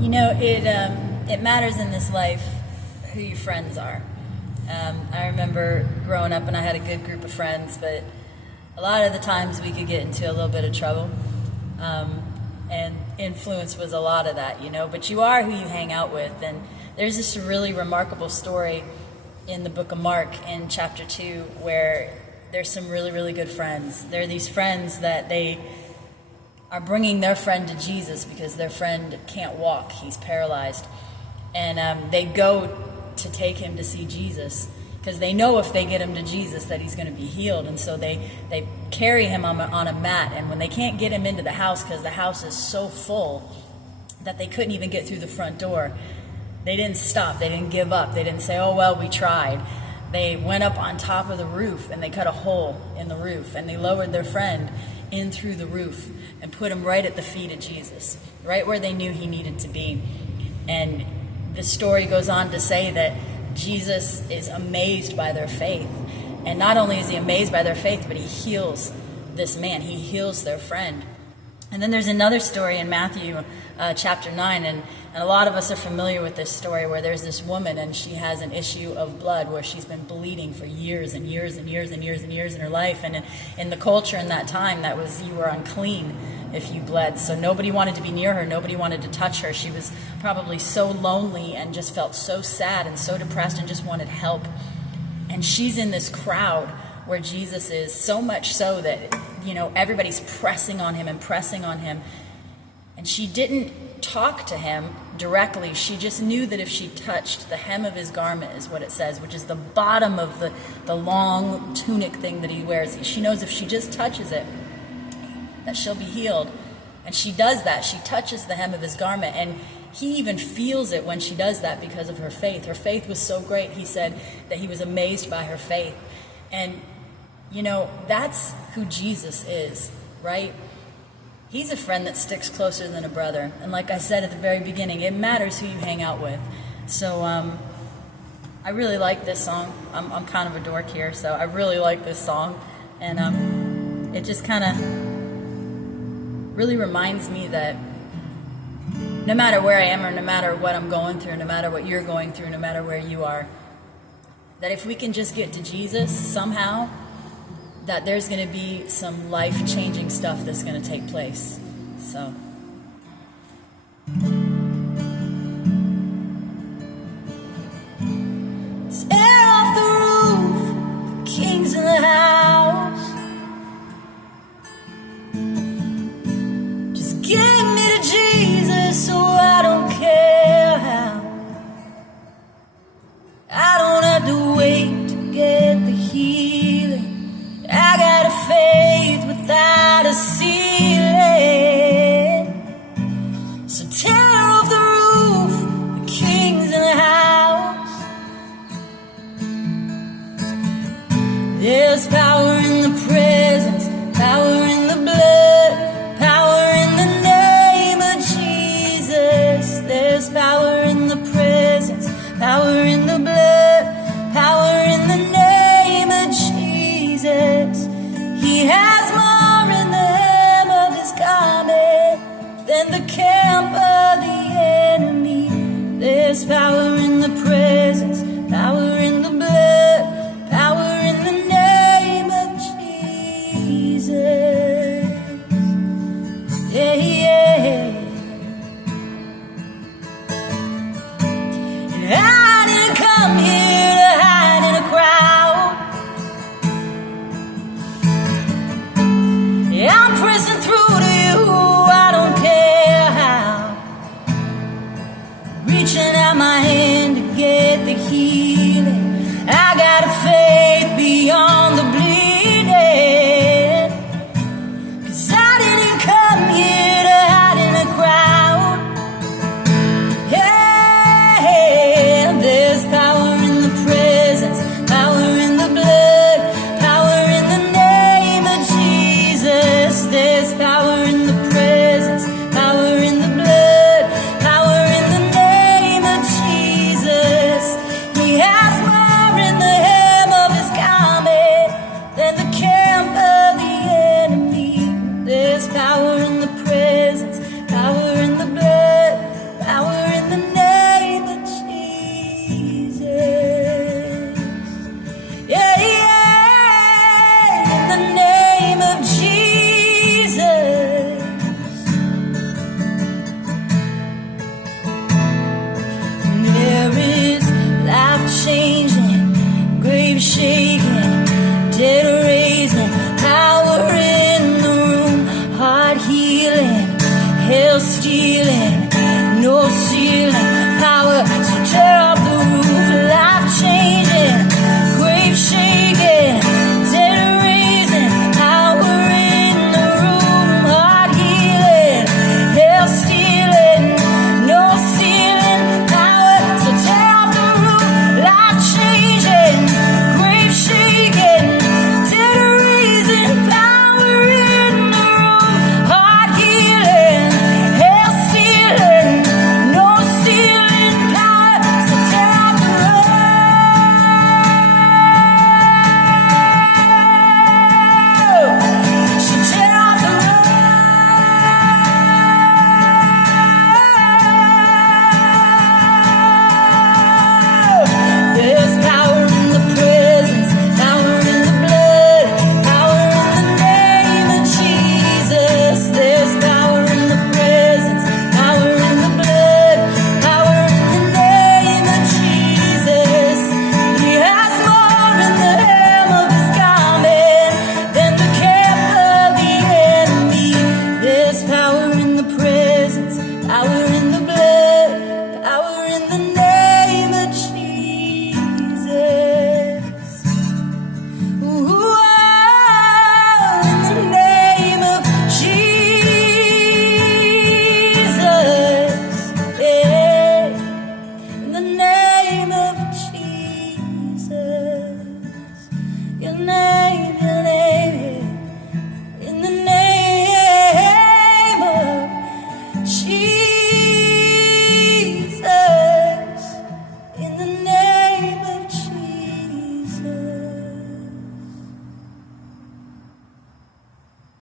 You know, it matters in this life who your friends are. I remember growing up and I had a good group of friends, but a lot of the times we could get into a little bit of trouble. And influence was a lot of that, you know, but you are who you hang out with. And there's this really remarkable story in the book of Mark in chapter 2 where there's some really, really good friends. There are these friends that they are bringing their friend to Jesus because their friend can't walk, he's paralyzed. And they go to take him to see Jesus because they know if they get him to Jesus that he's going to be healed. And so they carry him on a mat, and when they can't get him into the house because the house is so full that they couldn't even get through the front door, they didn't stop, they didn't give up, they didn't say, oh well, we tried. They went up on top of the roof and they cut a hole in the roof and they lowered their friend in through the roof and put him right at the feet of Jesus, right where they knew he needed to be. And the story goes on to say that Jesus is amazed by their faith. And not only is he amazed by their faith, but he heals this man. He heals their friend. And then there's another story in Matthew chapter 9, and a lot of us are familiar with this story where there's this woman and she has an issue of blood where she's been bleeding for years and years and years and years and years in her life. And in the culture in that time, that was, you were unclean if you bled. So nobody wanted to be near her. Nobody wanted to touch her. She was probably so lonely and just felt so sad and so depressed and just wanted help. And she's in this crowd where Jesus is, so much so that, you know, everybody's pressing on him and pressing on him. And she didn't talk to him directly. She just knew that if she touched the hem of his garment, is what it says, which is the bottom of the long tunic thing that he wears. She knows if she just touches it, that she'll be healed. And she does that. She touches the hem of his garment, and he even feels it when she does that because of her faith. Her faith was so great, he said, that he was amazed by her faith. And, you know, that's who Jesus is, right? He's a friend that sticks closer than a brother. And like I said at the very beginning, it matters who you hang out with. So I really like this song. I'm kind of a dork here, so I really like this song. And it just kind of really reminds me that no matter where I am or no matter what I'm going through, no matter what you're going through, no matter where you are, that if we can just get to Jesus somehow, that there's going to be some life-changing stuff that's going to take place. So tear off the roof, the king's in the house. Just give me to Jesus so I don't care how. I don't have to wait to get the healing. I got a faith without a ceiling. So tear off the roof, the king's in the house. There's power in the presence, power in the blood, power in the name of Jesus. There's power in the presence, power in the blood, power in the name of Jesus. He has more in the hem of his garment than the camp of the enemy. There's power in the presence, power in the blood, power in the name of Jesus. Yeah, yeah. And I didn't come here to hide in a crowd. Yeah, I'm pressing through to you, I don't care how. Reaching out my hand to get stealing, no ceiling.